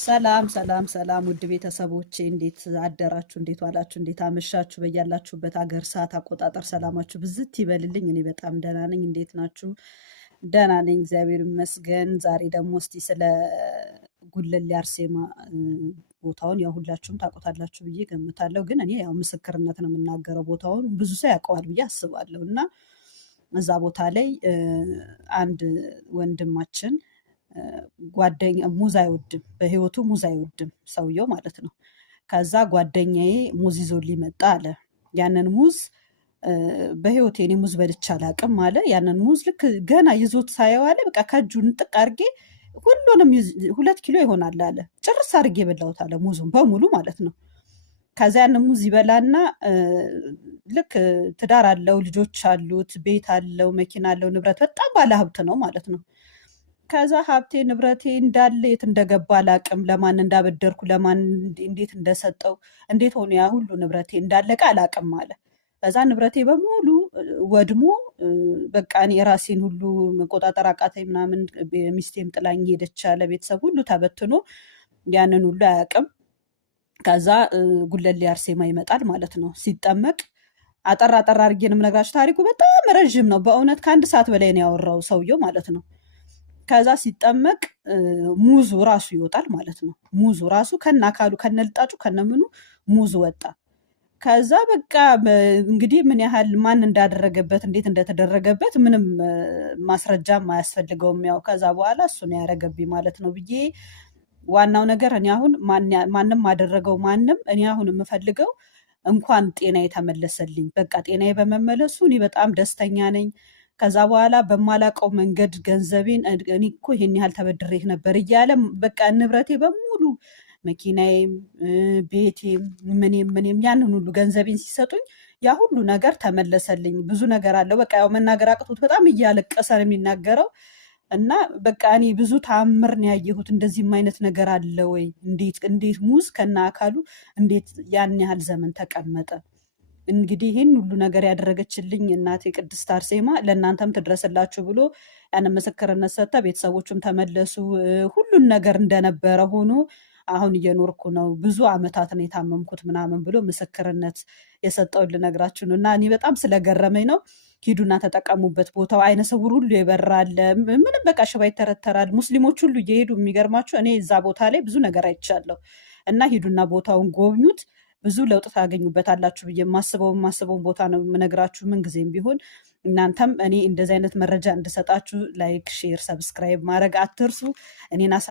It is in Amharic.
ሰላም ሰላም ሰላም ውድ ቤተሰቦቼ እንዴት አደራችሁ? እንዴት ዋላችሁ? እንዴት አመሻችሁ? በያላችሁበት ሀገር ሰዓት አቆጣጠር ሰላማችሁ ብዝት ይበልልኝ። እኔ በጣም ደህና ነኝ። እንዴት ናችሁ? ደህና ነኝ፣ እግዚአብሔር ይመስገን። ዛሬ ደግሞ እስቲ ስለ ጉለሌ አርሴማ ቦታውን ያው ሁላችሁም ታውቁታላችሁ ብዬ ገምታለሁ። ግን እኔ ያው ምስክርነት ነው የምናገረው። ቦታውን ብዙ ሰው ያውቀዋል ብዬ አስባለሁ። እና እዛ ቦታ ላይ አንድ ወንድማችን ጓደኛ ሙዝ አይወድም፣ በህይወቱ ሙዝ አይወድም ሰውየው ማለት ነው። ከዛ ጓደኛዬ ሙዝ ይዞልኝ መጣ አለ። ያንን ሙዝ በህይወቴ እኔ ሙዝ በልቼ አላውቅም አለ። ያንን ሙዝ ልክ ገና ይዞት ሳየው አለ በቃ ከእጁ ንጥቅ አድርጌ ሁሉንም 2 ኪሎ ይሆናል አለ ጭርስ አድርጌ በላሁት አለ፣ ሙዙን በሙሉ ማለት ነው። ከዛ ያንን ሙዝ ይበላና ልክ ትዳር አለው፣ ልጆች አሉት፣ ቤት አለው፣ መኪና አለው፣ ንብረት በጣም ባለ ሀብት ነው ማለት ነው። ከዛ ሀብቴ ንብረቴ እንዳለ የት እንደገባ አላቅም፣ ለማን እንዳበደርኩ ለማን እንዴት እንደሰጠው እንዴት ሆኖ ያ ሁሉ ንብረቴ እንዳለቀ አላቅም አለ። ከዛ ንብረቴ በሙሉ ወድሞ በቃ እኔ የራሴን ሁሉ መቆጣጠር አቃተኝ ምናምን፣ ሚስቴም ጥላኝ ሄደች አለ። ቤተሰብ ሁሉ ተበትኖ ያንን ሁሉ አያቅም። ከዛ ጉለሌ አርሴማ ይመጣል ማለት ነው። ሲጠመቅ አጠር አጠር አድርጌ ነው የምነግራችሁ። ታሪኩ በጣም ረዥም ነው በእውነት፣ ከ1 ሰዓት በላይ ነው ያወራው ሰውየው ማለት ነው። ከዛ ሲጠመቅ ሙዙ ራሱ ይወጣል ማለት ነው። ሙዙ ራሱ ከነ አካሉ ከነ ልጣጩ ከነምኑ ሙዙ ወጣ። ከዛ በቃ እንግዲህ ምን ያህል ማን እንዳደረገበት እንዴት እንደተደረገበት ምንም ማስረጃም አያስፈልገውም። ያው ከዛ በኋላ እሱ ነው ያደረገብኝ ማለት ነው ብዬ ዋናው ነገር እኔ አሁን ማንም አደረገው ማንም፣ እኔ አሁን የምፈልገው እንኳን ጤና የተመለሰልኝ፣ በቃ ጤናዬ በመመለሱ እኔ በጣም ደስተኛ ነኝ። ከዛ በኋላ በማላቀው መንገድ ገንዘቤን እኔ እኮ ይሄን ያህል ተበድሬህ ነበር እያለ በቃ ንብረቴ በሙሉ መኪናዬም ቤቴም ምንም ያንን ሁሉ ገንዘቤን ሲሰጡኝ ያ ሁሉ ነገር ተመለሰልኝ። ብዙ ነገር አለው በቃ ያው መናገር አቅቶት በጣም እያለቀሰ ነው የሚናገረው። እና በቃ እኔ ብዙ ተአምር ነው ያየሁት። እንደዚህም አይነት ነገር አለ ወይ? እንዴት ሙዝ ከና አካሉ እንዴት ያን ያህል ዘመን ተቀመጠ? እንግዲህ ይህን ሁሉ ነገር ያደረገችልኝ እናቴ ቅድስት አርሴማ ለእናንተም ትድረስላችሁ ብሎ ያንን ምስክርነት ሰጥታ ቤተሰቦቹም ተመለሱ። ሁሉን ነገር እንደነበረ ሆኖ አሁን እየኖርኩ ነው፣ ብዙ አመታትን የታመምኩት ምናምን ብሎ ምስክርነት የሰጠውን ልነግራችሁ ነው። እና እኔ በጣም ስለገረመኝ ነው። ሂዱና ተጠቀሙበት። ቦታው አይነ ስውር ሁሉ ይበራል፣ ምንም በቃ ሽባ ይተረተራል። ሙስሊሞች ሁሉ እየሄዱ የሚገርማችሁ እኔ እዛ ቦታ ላይ ብዙ ነገር አይቻለሁ። እና ሂዱና ቦታውን ጎብኙት፣ ብዙ ለውጥ ታገኙበታላችሁ ብዬ የማስበውን ቦታ ነው የምነግራችሁ ምን ጊዜም ቢሆን። እናንተም እኔ እንደዚህ አይነት መረጃ እንድሰጣችሁ ላይክ፣ ሼር፣ ሰብስክራይብ ማድረግ አትርሱ። እኔን